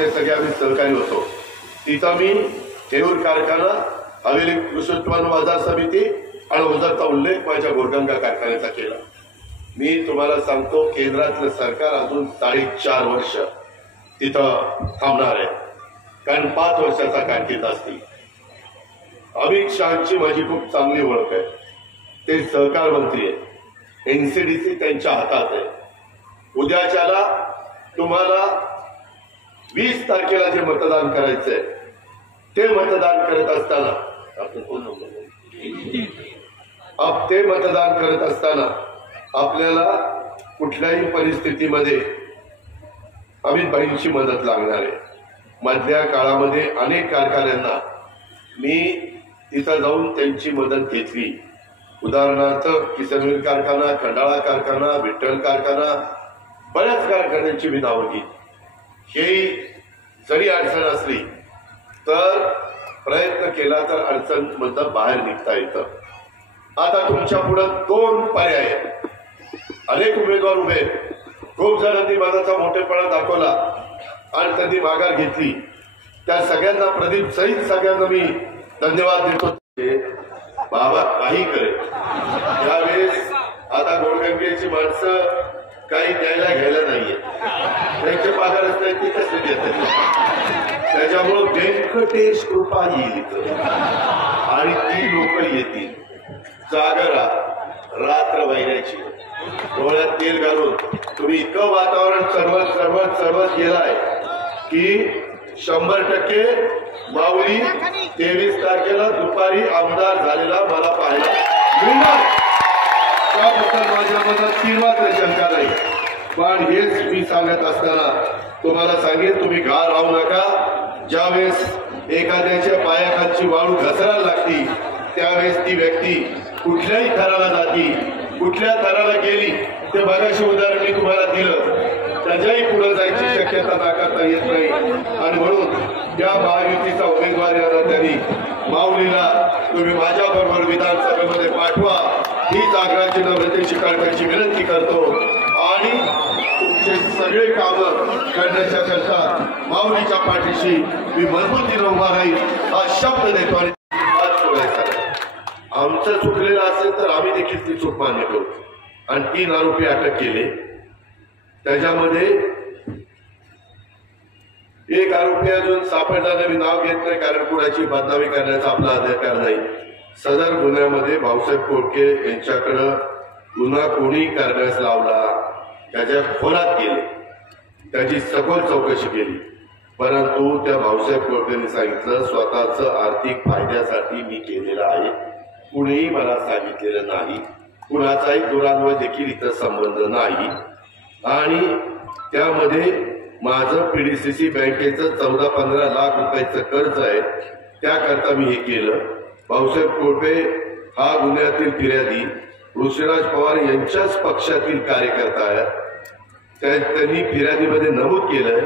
ते सगळे आम्ही सहकारी होतो. तिचा मी थेऊर कारखाना, हवेली कृषी उत्पन्न बाजार समिती आणि ओझरचा उल्लेख माझ्या गोरगंगा कारखान्याचा केला. मी तुम्हाला सांगतो, केंद्रातलं सरकार अजून 4.5 वर्ष तिथं थांबणार आहे, कारण 5 वर्षाचा कारकीर्द असते. अमित शहाची माझी खूप चांगली ओळख आहे. ते सहकार मंत्री आहे. एनसीडीसी त्यांच्या हातात आहे. उद्याच्याला तुम्हाला 20 तारखेला जे मतदान करायचंय ते मतदान करत असताना आपल्याला कुठल्याही परिस्थितीमध्ये अमितभाईंची मदत लागणार आहे. मधल्या काळामध्ये अनेक कारखान्यांना मी तिथं जाऊन त्यांची मदत घेतली. उदाहरणार्थ किसनवीर कारखाना, खंडाळा कारखाना, विठ्ठल कारखाना, बऱ्याच कारखान्यांची मी नावं घेतली. हे जरी अडचण असली तर प्रयत्न केला तर अडचण मधनं बाहेर निघता येतं. आता तुमच्या पुढे 2 पर्याय आहेत. अनेक उमेदवार उभे आहेत. खूप जणांनी मनाचा मोठेपणा दाखवला आणि त्यांनी माघार घेतली. त्या सगळ्यांना, प्रदीप सहित सगळ्यांना मी धन्यवाद देतो. बाबा काही करेल. त्यावेळेस आता गोरगंगेची माणसं काही द्यायला घ्यायला नाहीये. त्यांचे पगारच नाही, ते कसे देतात? त्याच्यामुळं व्यंकटेश कृपा येईल आणि ती लोक येतील. जागरा रात्र वाहिण्याची, डोळ्यात तेल घालून तुम्ही इतकं वातावरण चढवत गेलाय की 100% माऊली 23 तारखेला दुपारी आमदार झालेला मला पाहायला मिळणार. त्याबद्दल माझ्या मनात किंवा शंका नाही. पण हेच मी सांगत असताना तुम्हाला सांगेन, तुम्ही घाण राहू नका. ज्यावेळेस एखाद्याच्या पायाखालची वाळू घसरायला लागती त्यावेळेस ती व्यक्ती कुठल्याही थराला जाती, कुठल्या थराला गेली ते बघाशी उदाहरण मी तुम्हाला दिलं. त्याच्याही पुढे जायची शक्यता नाकारता येत नाही. आणि म्हणून त्या महायुतीचा उमेदवार या नात्याने माऊलीला तुम्ही माझ्याबरोबर विधानसभेमध्ये पाठवा, हीच आग्रहाची नम्रतेची कळकळीची विनंती करतो. आणि तुमचे सगळे कामं करण्याच्या करता माऊलीच्या पाठीशी मी मजबूतीने उभा राहील हा शब्द देतो. आणि आमचं चुकलेलं असेल तर आम्ही देखील ती चूक मान्य करू. आणि 3 आरोपी अटक केले. त्याच्यामध्ये एक आरोपी अजून सापडला नाही. मी नाव घेत नाही कारण कुणाची बदनामी करण्याचा आपला अधिकार नाही. सदर गुन्ह्यामध्ये भाऊसाहेब कोळके यांच्याकडं गुन्हा कोणी करण्यास लावला, त्याच्या खोलात गेले, त्याची सखोल चौकशी केली. परंतु त्या भाऊसाहेब कोळकेंनी सांगितलं स्वतःच आर्थिक फायद्यासाठी मी केलेलं आहे, कुणीही मला सांगितलेलं नाही, कुणाचाही दुरान्वय देखील इथं संबंध नाही. आणि त्यामध्ये माझं पीडीसीसी बँकेचं 14-15 लाख रुपयाचं कर्ज आहे, त्याकरता मी हे केलं. भाऊसाहेब कोळके हा गुन्ह्यातील फिर्यादी ऋषिराज पवार यांच्याच पक्षातील कार्यकर्ता आहे. त्यांनी फिर्यादीमध्ये नमूद केलंय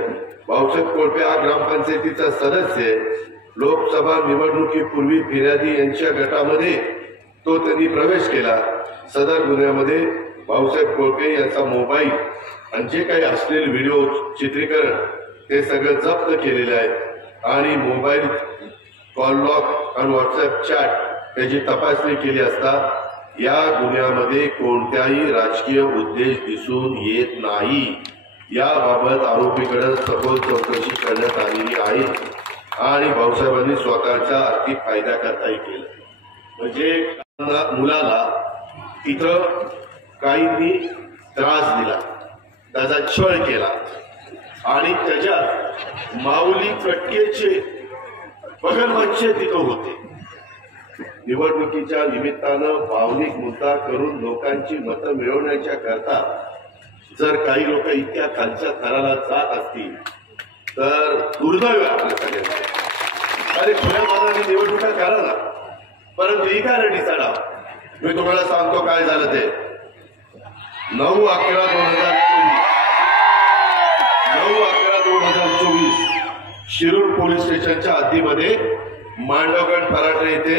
भाऊसाहेब कोळके हा ग्रामपंचायतीचा सदस्य आहे. लोकसभा निवडणुकीपूर्वी फिर्यादी यांच्या गटामध्ये तो त्यांनी प्रवेश केला. सदर गुन्ह्यामध्ये भाऊसाहेब कोळके यांचा मोबाईल आणि जे काही असलेले व्हिडिओ चित्रीकरण ते सगळं जप्त केलेलं आहे. आणि मोबाईल कॉल लॉग आणि व्हॉट्सअप चॅट याची तपासणी केली असता या गुन्ह्यामध्ये कोणत्याही राजकीय उद्देश दिसून येत नाही. याबाबत आरोपीकडे सखोल चौकशी करण्यात आलेली आहे. आणि भाऊसाहेबांनी स्वतःच्या आर्थिक फायद्याकरताही केलं. म्हणजे मुलाला तिथं काहींनी त्रास दिला, त्याचा छळ केला आणि त्याच्यात माऊली कटकेचे बगलबच्चे तिथं होते. निवडणुकीच्या निमित्तानं भावनिक मुद्दा करून लोकांची मतं मिळवण्याच्या करता जर काही लोक इतक्या खालच्या थराला जात असतील तर दुर्दैव आहे आपल्या सगळ्यांना. अरे खुल्या मनाने निवडणुका करा ना, परंतु ही काय रडी चढा. मी तुम्हाला सांगतो काय झालं ते. 9/11/2024 शिरूर पोलीस स्टेशनच्या हद्दीमध्ये मांडवगड फराटे येथे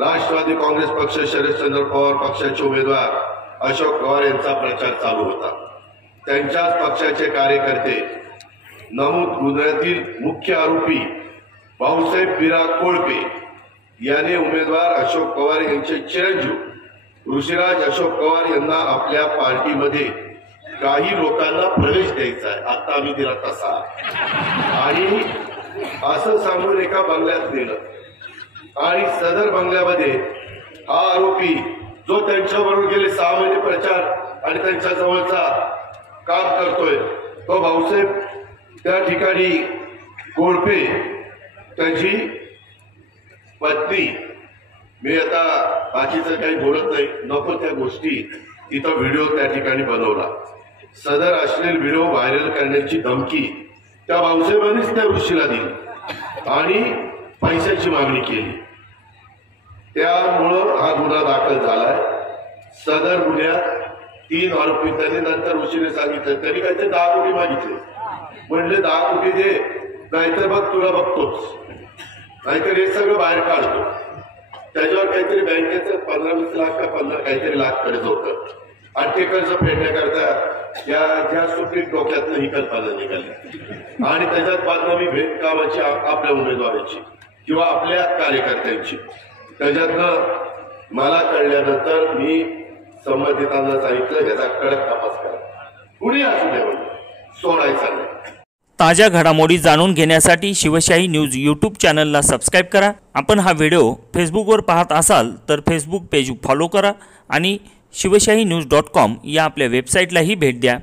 राष्ट्रवादी काँग्रेस पक्ष शरदचंद्र पवार पक्षाचे उमेदवार अशोक पवार यांचा प्रचार चालू होता. त्यांच्याच पक्षाचे कार्यकर्ते नमूद गुन्ह्यातील मुख्य आरोपी भाऊसाहेब बिरा कोळपे याने उमेदवार अशोक पवार यांचे चिरंजीव ऋषिराज अशोक पवार यांना आपल्या पार्टीमध्ये काही लोकांना प्रवेश द्यायचा आहे, आता आम्ही दिला तसा, आणि असं सांगून एका बंगल्यात नेलं आणि सदर बंगल्यामध्ये हा आरोपी जो त्यांच्याबरोबर गेले 6 महिने प्रचार आणि त्यांच्या जवळचा काम करतोय तो भाऊसाहेब त्या ठिकाणी कोळपे त्यांची पत्नी, मी आता बाकीचं काही बोलत नाही, नको त्या गोष्टी, तिथं व्हिडिओ त्या ठिकाणी बनवला. सदर अश्लील व्हिडिओ व्हायरल करण्याची धमकी त्या भाऊसाहेबांनीच त्या ऋषीला दिली आणि पैशाची मागणी केली. त्यामुळं हा गुन्हा दाखल झालाय. सदर गुन्ह्यात 3 आरोपी, त्यांनी नंतर ऋषीने सांगितलं त्यांनी काहीतरी 10 कोटी मागितले. म्हणले 10 कोटी दे, नाहीतर बघ तुला बघतोच, नाहीतर हे सगळं बाहेर काढतो. त्याच्यावर काहीतरी बँकेचं 15-20 लाख का 15 काहीतरी लाख कर्ज होतं आणि ते कर्ज फेडण्याकरता ज्या सुप्रीम डोक्यातनं ही कल्पना निघाली आणि त्याच्यात बातमी भेदकामाची आपल्या उमेदवाराची किंवा आपल्या कार्यकर्त्यांची. त्याच्यातनं मला कळल्यानंतर मी संबंधितांना सांगितलं याचा कडक तपास करा, कुणी असू दे, सोडायचा नाही. ताज्या घडामोडी जाणून घेण्यासाठी शिवशाही न्यूज यूट्यूब चॅनलला सबस्क्राईब करा. आपण हा व्हिडिओ फेसबुकवर पाहत असाल तर फेसबुक पेज फॉलो करा आणि शिवशाही न्यूज.com या आपल्या वेबसाईटलाही भेट द्या.